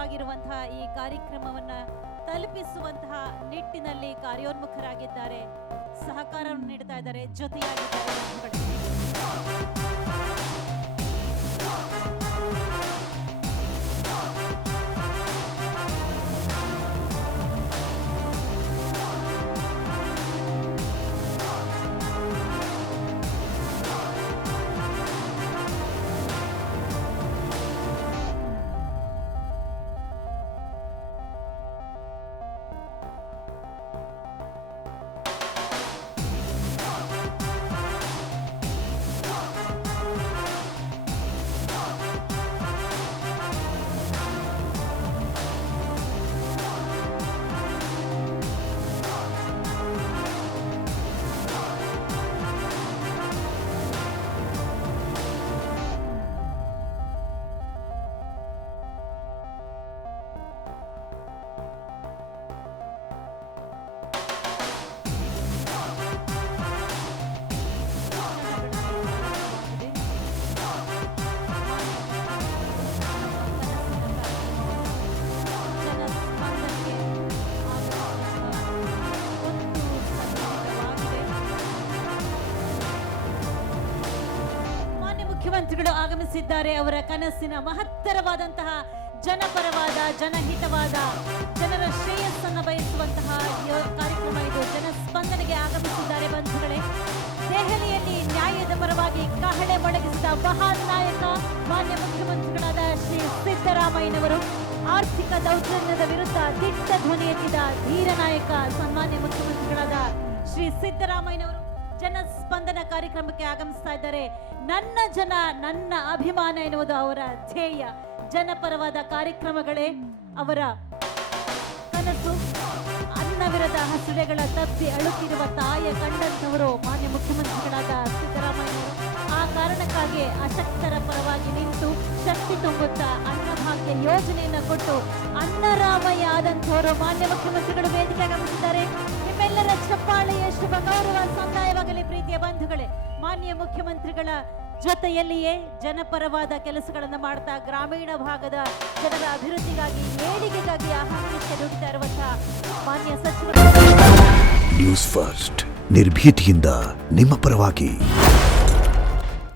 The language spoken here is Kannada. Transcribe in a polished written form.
ಜನಪರವಾಗಿರುವಂತಹ ಈ ಕಾರ್ಯಕ್ರಮವನ್ನ ತಲುಪಿಸುವಂತಹ ನಿಟ್ಟಿನಲ್ಲಿ ಕಾರ್ಯೋನ್ಮುಖರಾಗಿದ್ದಾರೆ, ಸಹಕಾರವನ್ನು ನೀಡ್ತಾ ಇದ್ದಾರೆ, ಜೊತೆಯಾಗಿದ್ದಾರೆ. ಮುಖ್ಯಮಂತ್ರಿಗಳು ಆಗಮಿಸಿದ್ದಾರೆ. ಅವರ ಕನಸಿನ ಮಹತ್ತರವಾದಂತಹ ಜನಪರವಾದ, ಜನಹಿತವಾದ, ಜನರ ಶ್ರೇಯಸ್ಸನ್ನು ಬಯಸುವಂತಹ ಕಾರ್ಯಕ್ರಮ ಇದು. ಜನಸ್ಪಂದನೆಗೆ ಆಗಮಿಸಿದ್ದಾರೆ ಬಂಧುಗಳೇ. ದೆಹಲಿಯಲ್ಲಿ ನ್ಯಾಯದ ಪರವಾಗಿ ಕಹಳೆ ಮೊಳಗಿಸಿದ ಮಹಾನ್ ನಾಯಕ ಮಾನ್ಯ ಮುಖ್ಯಮಂತ್ರಿಗಳಾದ ಶ್ರೀ ಸಿದ್ದರಾಮಯ್ಯನವರು, ಆರ್ಥಿಕ ದೌರ್ಜನ್ಯದ ವಿರುದ್ಧ ದಿಟ್ಟ ಧ್ವನಿ ಎತ್ತಿದ ಧೀರ ನಾಯಕ ಸನ್ಮಾನ್ಯ ಮುಖ್ಯಮಂತ್ರಿಗಳಾದ ಶ್ರೀ ಸಿದ್ದರಾಮಯ್ಯನವರು ಜನಸ್ಪಂದನ ಕಾರ್ಯಕ್ರಮಕ್ಕೆ ಆಗಮಿಸ್ತಾ ಇದ್ದಾರೆ. ನನ್ನ ಜನ ನನ್ನ ಅಭಿಮಾನ ಎನ್ನುವುದು ಅವರ ಧ್ಯೇಯ. ಜನಪರವಾದ ಕಾರ್ಯಕ್ರಮಗಳೇ ಅವರ ಕನಸು. ಅನ್ನವಿರದ ಹಸುಳೆಗಳ ತಪ್ಪಿ ಅಳುತ್ತಿರುವ ತಾಯ ಕಂಡಂತವರು ಮಾನ್ಯ ಮುಖ್ಯಮಂತ್ರಿಗಳಾದ ಸಿದ್ದರಾಮಯ್ಯನವರು. ಆ ಕಾರಣಕ್ಕಾಗಿ ಅಶಕ್ತರ ಪರವಾಗಿ ನಿಂತು ಶಕ್ತಿ ತುಂಬುತ್ತಾ ಅನ್ನಭಾಗ್ಯ ಯೋಜನೆಯನ್ನು ಕೊಟ್ಟು ಅನ್ನರಾಮಯ್ಯ ಆದಂತವರು ಮಾನ್ಯ ಮುಖ್ಯಮಂತ್ರಿಗಳು ವೇದಿಕೆ ಆಗಮಿಸಿದ್ದಾರೆ. ನಿಮ್ಮೆಲ್ಲರ ಚಪ್ಪಾಳೆಯ ಶುಭ ಗೌರವ ಸಂದಾಯವಾಗಲಿ. ಪ್ರೀತಿಯ ಬಂಧುಗಳೇ, ಮಾನ್ಯ ಮುಖ್ಯಮಂತ್ರಿಗಳ ಜೊತೆಯಲ್ಲಿಯೇ ಜನಪರವಾದ ಕೆಲಸಗಳನ್ನು ಮಾಡ್ತಾ ಗ್ರಾಮೀಣ ಭಾಗದ ಜನರ ಅಭಿವೃದ್ಧಿಗಾಗಿ, ಏಳಿಗೆಗಾಗಿ ಅಹರ್ನಿಶ ದುಡಿತಾ ಇರುವಂತಹ ಮಾನ್ಯ ಸಚಿವರು. ನ್ಯೂಸ್ ಫಸ್ಟ್, ನಿರ್ಭೀತಿಯಿಂದ ನಿಮ್ಮ ಪರವಾಗಿ.